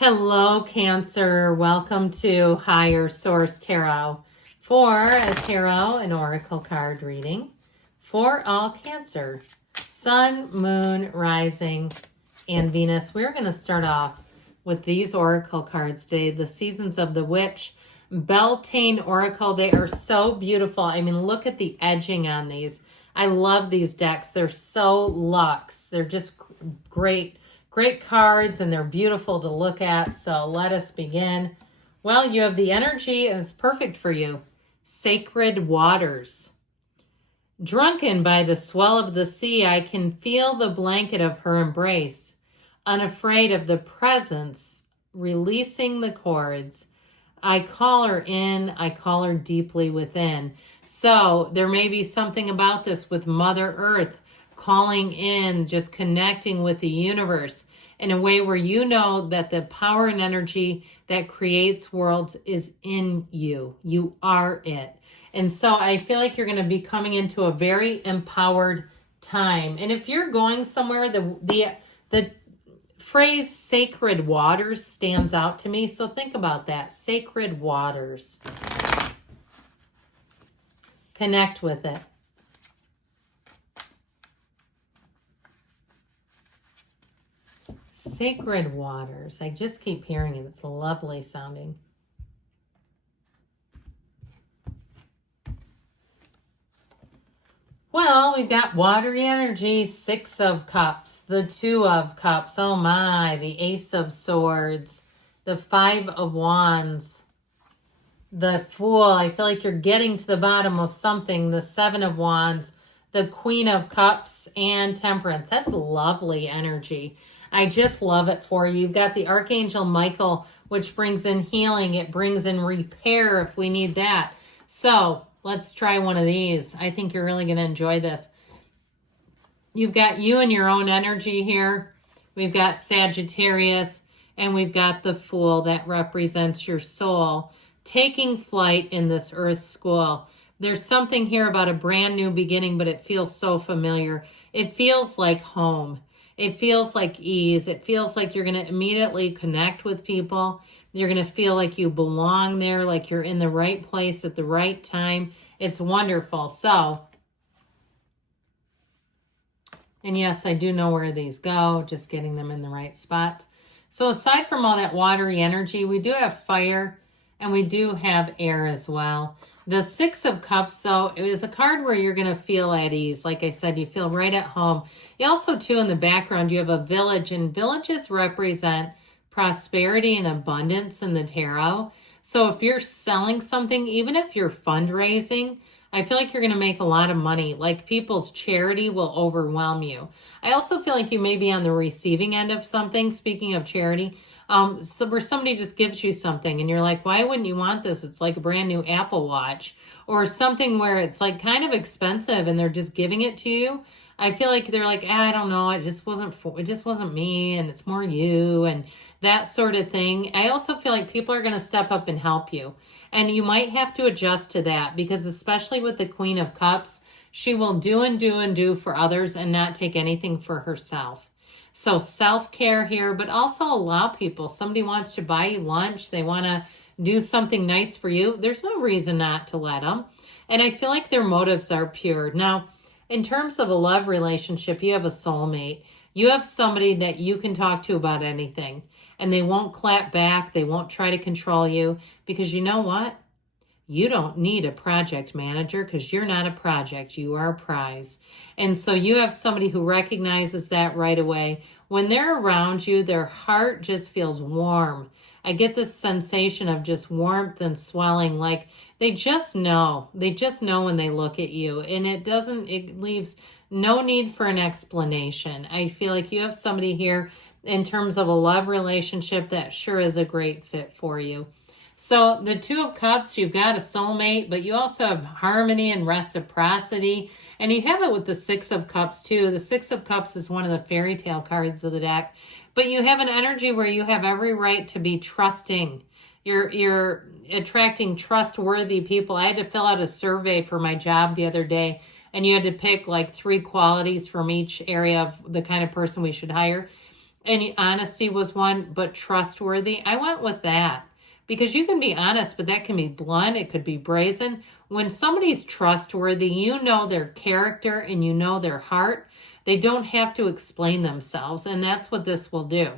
Hello, Cancer. Welcome to Higher Source Tarot for a tarot and oracle card reading for all Cancer. Sun, Moon, Rising, and Venus. We're going to start off with these oracle cards today. The Seasons of the Witch, Beltane Oracle. They are so beautiful. I mean, look at the edging on these. I love these decks. They're so luxe. They're just great cards, and they're beautiful to look at. So let us begin. Well, you have the energy, and it's perfect for you. Sacred waters. Drunken by the swell of the sea, I can feel the blanket of her embrace. Unafraid of the presence, releasing the cords. I call her in, I call her deeply within. So there may be something about this with Mother Earth, calling in, just connecting with the universe in a way where you know that the power and energy that creates worlds is in you. You are it. And so I feel like you're going to be coming into a very empowered time. And if you're going somewhere, the phrase sacred waters stands out to me. So think about that. Sacred waters. Connect with it. Sacred waters. I just keep hearing it. It's lovely sounding. Well, we've got watery energy, Six of Cups, the Two of Cups, oh my, the Ace of Swords, the Five of Wands, the Fool. I feel like you're getting to the bottom of something, the Seven of Wands, the Queen of Cups, and Temperance. That's lovely energy. I just love it for you. You've got the Archangel Michael, which brings in healing. It brings in repair if we need that. So let's try one of these. I think you're really going to enjoy this. You've got you and your own energy here. We've got Sagittarius, and we've got the Fool that represents your soul taking flight in this Earth school. There's something here about a brand new beginning, but it feels so familiar. It feels like home. It feels like ease. It feels like you're going to immediately connect with people. You're going to feel like you belong there, like you're in the right place at the right time. It's wonderful. So, and yes, I do know where these go, just getting them in the right spots. So aside from all that watery energy, we do have fire and we do have air as well. The Six of Cups, though, it is a card where you're going to feel at ease. Like I said, you feel right at home. You also, too, in the background, you have a village, and villages represent prosperity and abundance in the tarot. So if you're selling something, even if you're fundraising, I feel like you're going to make a lot of money. Like people's charity will overwhelm you. I also feel like you may be on the receiving end of something. Speaking of charity, so where somebody just gives you something and you're like, why wouldn't you want this? It's like a brand new Apple Watch, or something where it's like kind of expensive and they're just giving it to you. I feel like they're like, I don't know, it just wasn't me, and it's more you, and that sort of thing. I also feel like people are going to step up and help you. And you might have to adjust to that, because especially with the Queen of Cups, she will do and do and do for others and not take anything for herself. So self-care here, but also allow people. Somebody wants to buy you lunch. They want to do something nice for you. There's no reason not to let them. And I feel like their motives are pure. Now, in terms of a love relationship, you have a soulmate. You have somebody that you can talk to about anything, and they won't clap back. They won't try to control you, because you know what? You don't need a project manager, because you're not a project. You are a prize. And so you have somebody who recognizes that right away. When they're around you, their heart just feels warm. I get this sensation of just warmth and swelling, like they just know. They just know when they look at you. And it leaves no need for an explanation. I feel like you have somebody here in terms of a love relationship that sure is a great fit for you. So the Two of Cups, you've got a soulmate, but you also have harmony and reciprocity. And you have it with the Six of Cups too. The Six of Cups is one of the fairy tale cards of the deck. But you have an energy where you have every right to be trusting. You're attracting trustworthy people. I had to fill out a survey for my job the other day, and you had to pick like 3 qualities from each area of the kind of person we should hire. And honesty was one, but trustworthy. I went with that because you can be honest, but that can be blunt. It could be brazen. When somebody's trustworthy, you know their character and you know their heart. They don't have to explain themselves. And that's what this will do.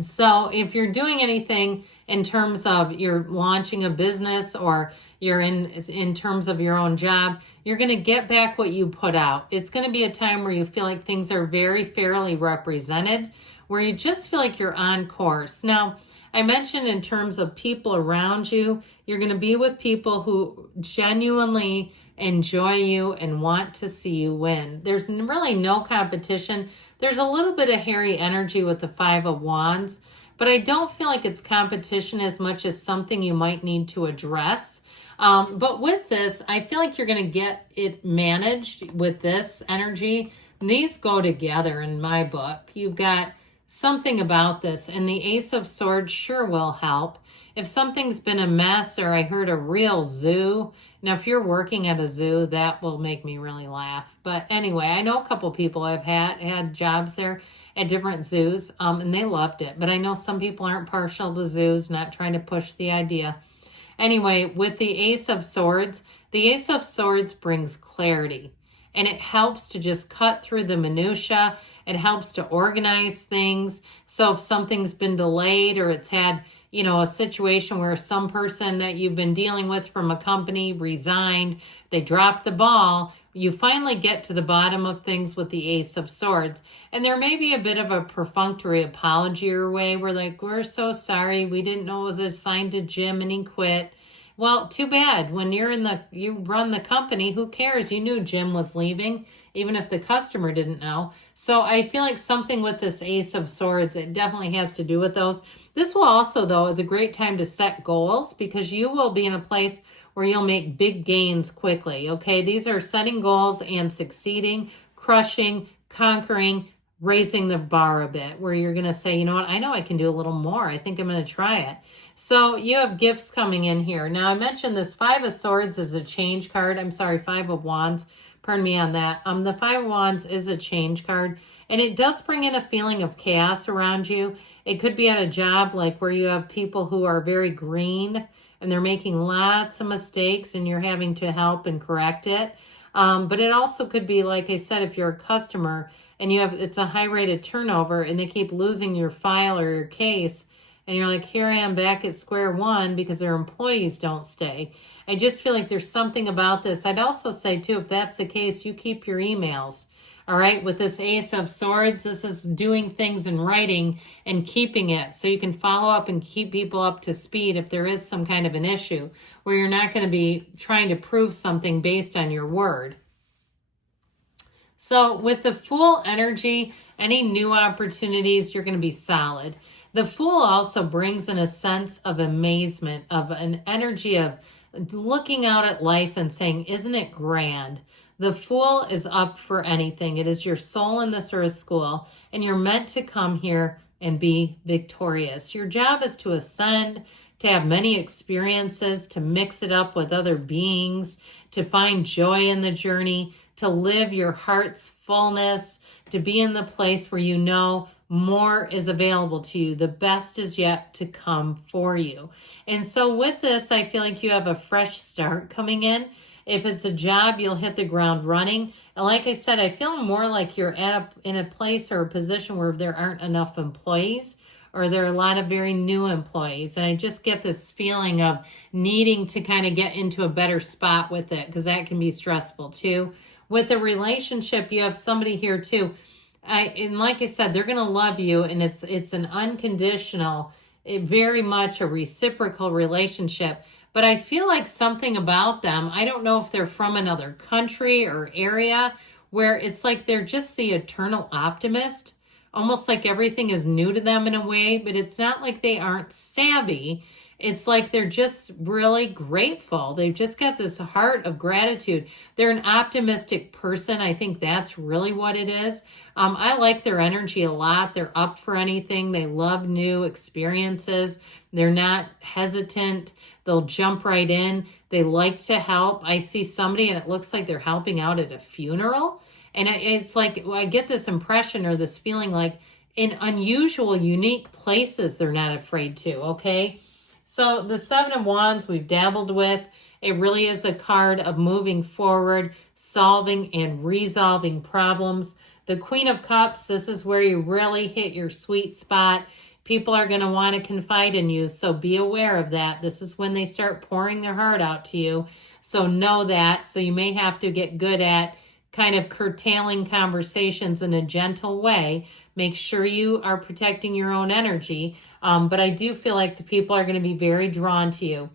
So if you're doing anything in terms of you're launching a business or you're in terms of your own job, you're going to get back what you put out. It's going to be a time where you feel like things are very fairly represented, where you just feel like you're on course. Now, I mentioned in terms of people around you, you're going to be with people who genuinely enjoy you and want to see you win. There's really no competition. There's a little bit of hairy energy with the Five of Wands, but I don't feel like it's competition as much as something you might need to address. But with this, I feel like you're going to get it managed with this energy. These go together in my book. You've got something about this, and the Ace of Swords sure will help. If something's been a mess, or I heard a real zoo. Now, if you're working at a zoo, that will make me really laugh. But anyway, I know a couple people have had jobs there at different zoos, and they loved it. But I know some people aren't partial to zoos, not trying to push the idea. Anyway, with the Ace of Swords brings clarity, and it helps to just cut through the minutia. It helps to organize things. So if something's been delayed or it's had, a situation where some person that you've been dealing with from a company resigned, they dropped the ball, you finally get to the bottom of things with the Ace of Swords. And there may be a bit of a perfunctory apology your way. We're like, we're so sorry. We didn't know it was assigned to Jim and he quit. Well, too bad. When you run the company, who cares? You knew Jim was leaving, even if the customer didn't know. So I feel like something with this Ace of Swords, it definitely has to do with those. This will also, though, is a great time to set goals because you will be in a place where you'll make big gains quickly, okay? These are setting goals and succeeding, crushing, conquering, raising the bar a bit, where you're going to say, you know what, I know I can do a little more. I think I'm going to try it. So you have gifts coming in here. Now, I mentioned this Five of Swords is a change card. I'm sorry, Five of Wands. Pardon me on that. The Five of Wands is a change card, and it does bring in a feeling of chaos around you. It could be at a job like where you have people who are very green and they're making lots of mistakes and you're having to help and correct it. But it also could be, like I said, if you're a customer and it's a high rate of turnover and they keep losing your file or your case, and you're like, here I am back at square one because their employees don't stay. I just feel like there's something about this. I'd also say, too, if that's the case, you keep your emails. All right, with this Ace of Swords, this is doing things in writing and keeping it so you can follow up and keep people up to speed if there is some kind of an issue where you're not going to be trying to prove something based on your word. So with the Fool energy, any new opportunities, you're going to be solid. The Fool also brings in a sense of amazement, of an energy of looking out at life and saying, isn't it grand? The Fool is up for anything. It is your soul in this earth school, and you're meant to come here and be victorious. Your job is to ascend, to have many experiences, to mix it up with other beings, to find joy in the journey, to live your heart's fullness, to be in the place where you know more is available to you. The best is yet to come for you. And so with this, I feel like you have a fresh start coming in. If it's a job, you'll hit the ground running. And like I said, I feel more like you're in a place or a position where there aren't enough employees, or there are a lot of very new employees. And I just get this feeling of needing to kind of get into a better spot with it, because that can be stressful too. With a relationship, you have somebody here too. And like I said, they're going to love you, and it's an unconditional, very much a reciprocal relationship. But I feel like something about them, I don't know if they're from another country or area, where it's like they're just the eternal optimist, almost like everything is new to them in a way, but it's not like they aren't savvy. It's like they're just really grateful. They've just got this heart of gratitude. They're an optimistic person. I think that's really what it is. I like their energy a lot. They're up for anything. They love new experiences. They're not hesitant. They'll jump right in. They like to help. I see somebody and it looks like they're helping out at a funeral. And it's like, I get this impression or this feeling like in unusual, unique places they're not afraid to, okay? So the Seven of Wands we've dabbled with. It really is a card of moving forward, solving and resolving problems. The Queen of Cups, this is where you really hit your sweet spot. People are going to want to confide in you, so be aware of that. This is when they start pouring their heart out to you. So know that. So you may have to get good at kind of curtailing conversations in a gentle way. Make sure you are protecting your own energy. But I do feel like the people are going to be very drawn to you.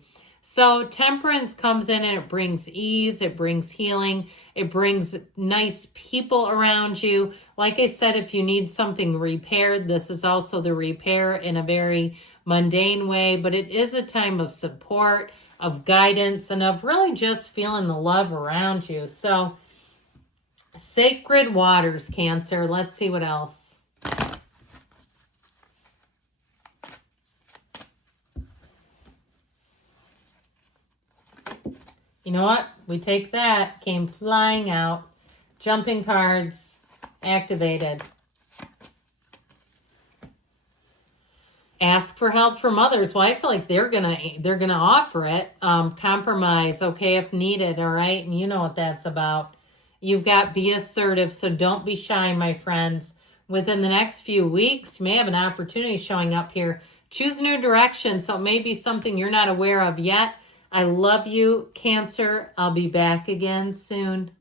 So Temperance comes in and it brings ease, it brings healing, it brings nice people around you. Like I said, if you need something repaired, this is also the repair in a very mundane way, but it is a time of support, of guidance, and of really just feeling the love around you. So Sacred Waters, Cancer. Let's see what else. You know what? We take that. Came flying out. Jumping cards activated. Ask for help from others. Well, I feel like they're gonna offer it. Compromise, okay, if needed. All right, and you know what that's about. You've got be assertive, so don't be shy, my friends. Within the next few weeks, you may have an opportunity showing up here. Choose a new direction, so it may be something you're not aware of yet. I love you, Cancer. I'll be back again soon.